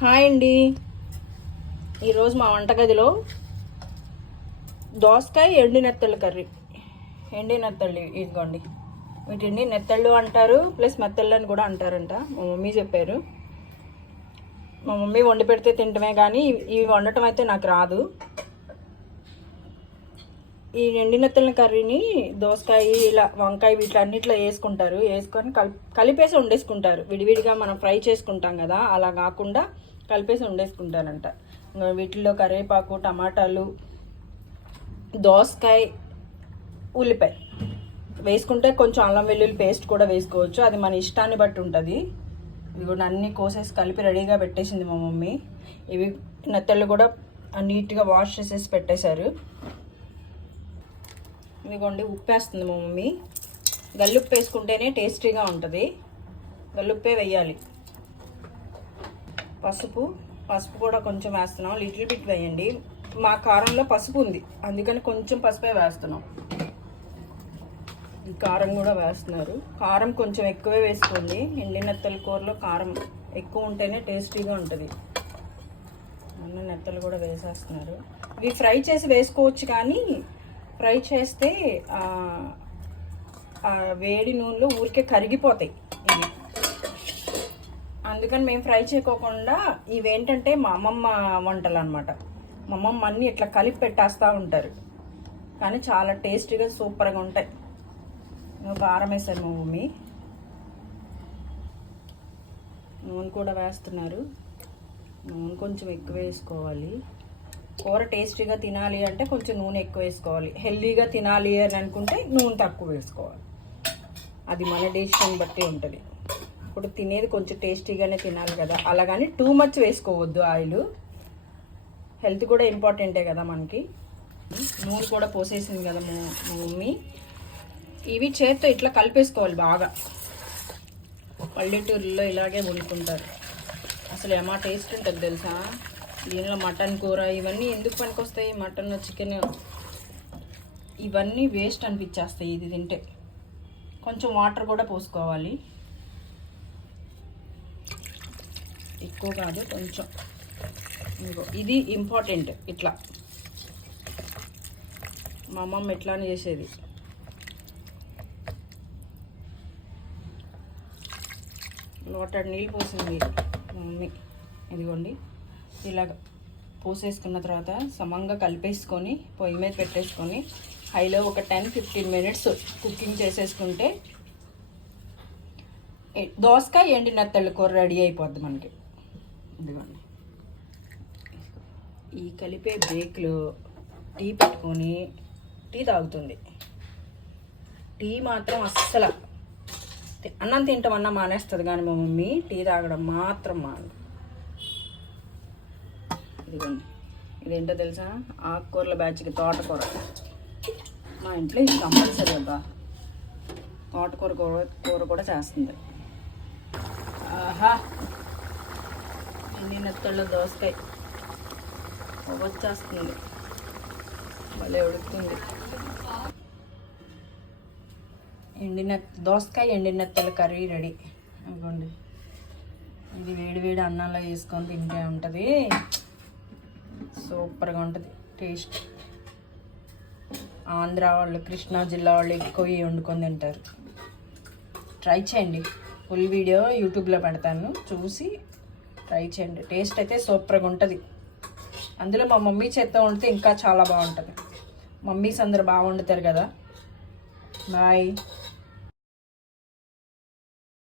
Hi అండి. ఈరోజు మా వంటగదిలో దోసకాయ ఎండి నెత్తళ్ళు కర్రీ. ఎండి నెత్తళ్ళు ఇదిగోండి. వీటిని నెత్తళ్ళు అంటారు, ప్లస్ మెత్తళ్ళు అని కూడా అంటారంట. మా మమ్మీ చెప్పారు. మా మమ్మీ వండి పెడితే తింటమే కానీ ఇవి వండటం అయితే నాకు రాదు. ఈ ఎండి నెత్తళ్ళ కర్రీని దోసకాయ ఇలా వంకాయ వీటిలన్నిట్లో వేసుకుంటారు. వేసుకొని కలిపేసి వండేసుకుంటారు. విడివిడిగా మనం ఫ్రై చేసుకుంటాం కదా, అలా కాకుండా కలిపేసి వండేసుకుంటారంట. వీటిల్లో కరివేపాకు, టమాటాలు, దోసకాయ, ఉల్లిపాయ వేసుకుంటే కొంచెం అల్లం వెల్లుల్లి పేస్ట్ కూడా వేసుకోవచ్చు. అది మన ఇష్టాన్ని బట్టి ఉంటుంది. ఇవి కూడా అన్నీ కోసేసి కలిపి రెడీగా పెట్టేసింది మా మమ్మీ. ఇవి నెత్తళ్ళు కూడా నీట్గా వాష్ చేసేసి పెట్టేశారు. ఇదిగోండి, ఉప్పు వేస్తుంది మా మమ్మీ. గల్లుప్పు వేసుకుంటేనే టేస్టీగా ఉంటుంది. గల్లుప్పే వేయాలి. పసుపు కూడా కొంచెం వేస్తున్నాం. లిటిల్ బిట్ వేయండి. మా కారంలో పసుపు ఉంది, అందుకని కొంచెం పసుపే వేస్తున్నాం. ఈ కారం కూడా వేస్తున్నారు. కారం కొంచెం ఎక్కువే వేసుకోండి. ఎండి నెత్తల కూరలో కారం ఎక్కువ ఉంటేనే టేస్టీగా ఉంటుంది. అన్న నెత్తలు కూడా వేసేస్తున్నారు. ఇవి ఫ్రై చేసి వేసుకోవచ్చు, కానీ ఫ్రై చేస్తే వేడి నూనెలో ఊరికే కరిగిపోతాయి ఇవి. అందుకని మేము ఫ్రై చేయకోకుండా ఇవేంటంటే మా అమ్మమ్మ వంటలు అనమాట. మా అమ్మమ్మ అన్నీ ఇట్లా కలిపి పెట్టేస్తూ ఉంటారు, కానీ చాలా టేస్టీగా సూపర్గా ఉంటాయి. కారం వేసారు మా మమ్మీ. నూనె కూడా వేస్తున్నారు. నూనె కొంచెం ఎక్కువ వేసుకోవాలి. కూర టేస్టీగా తినాలి అంటే కొంచెం నూనె ఎక్కువ వేసుకోవాలి. హెల్దీగా తినాలి అని అనుకుంటే నూనె తక్కువ వేసుకోవాలి. అది మన డెసిషన్ బట్టి ఉంటుంది. ఇప్పుడు తినేది కొంచెం టేస్టీగానే తినాలి కదా, అలాగని టూ మచ్ వేసుకోవద్దు ఆయిల్. హెల్త్ కూడా ఇంపార్టెంటే కదా మనకి. నూనె కూడా పోసేసింది కదా మా మమ్మీ. ఇవి చేత్తో ఇట్లా కలిపేసుకోవాలి బాగా. పల్లెటూరులో ఇలాగే వండుకుంటారు. అసలు ఏమా టేస్ట్ ఉంటుంది తెలుసా. దీనిలో మటన్ కూర ఇవన్నీ ఎందుకు పనికొస్తాయి? మటన్, చికెన్ ఇవన్నీ వేస్ట్ అనిపించేస్తాయి ఇది తింటే. కొంచెం వాటర్ కూడా పోసుకోవాలి, ఎక్కువ కాదు, కొంచెం. ఇది ఇంపార్టెంట్. ఇట్లా మా అమ్మమ్మ ఎట్లానే చేసేది. లోటడ్ నీళ్ళు పోసింది మమ్మీ. ఇదిగోండి, ఇలాగ పోసేసుకున్న తర్వాత సమంగా కలిపేసుకొని పొయ్యి మీద పెట్టేసుకొని హైలో ఒక 10-15 మినిట్స్ కుకింగ్ చేసేసుకుంటే దోసకాయ ఎండి నెత్తళ్ళ కూర రెడీ అయిపోద్ది మనకి. ఇదిగోండి, ఈ కలిపే బ్రేక్లో టీ పెట్టుకొని టీ తాగుతుంది. టీ మాత్రం అస్సలు అన్నం తింటామన్నా మానేస్తుంది, కానీ మా మమ్మీ టీ తాగడం మాత్రం మాను. ఇదిగోండి, ఇదేంటో తెలుసా? ఆకుకూరల బ్యాచ్కి తోటకూర. మా ఇంట్లో ఇది కంపల్సరీ అబ్బా. తోటకూర కూర కూడా చేస్తుంది. ఆహా, ఎండి నెత్తళ్ళ దోసకాయ వచ్చేస్తుంది, భలే ఉడుకుతుంది. దోసకాయ ఎండి నెత్తళ్ళ కర్రీ రెడీ. ఇదిగోండి, ఇది వేడి అన్నంలో వేసుకొని తింటే ఉంటుంది, సూపర్గా ఉంటుంది టేస్ట్. ఆంధ్ర వాళ్ళు, కృష్ణా జిల్లా వాళ్ళు ఎక్కువ వండుకొని తింటారు. ట్రై చేయండి. ఫుల్ వీడియో యూట్యూబ్లో పెడతాను, చూసి ట్రై చేయండి. టేస్ట్ అయితే సూపర్గా ఉంటుంది. అందులో మా మమ్మీ చేత్తో వండితే ఇంకా చాలా బాగుంటుంది. మమ్మీస్ అందరూ బాగా వండుతారు కదా. బాయ్.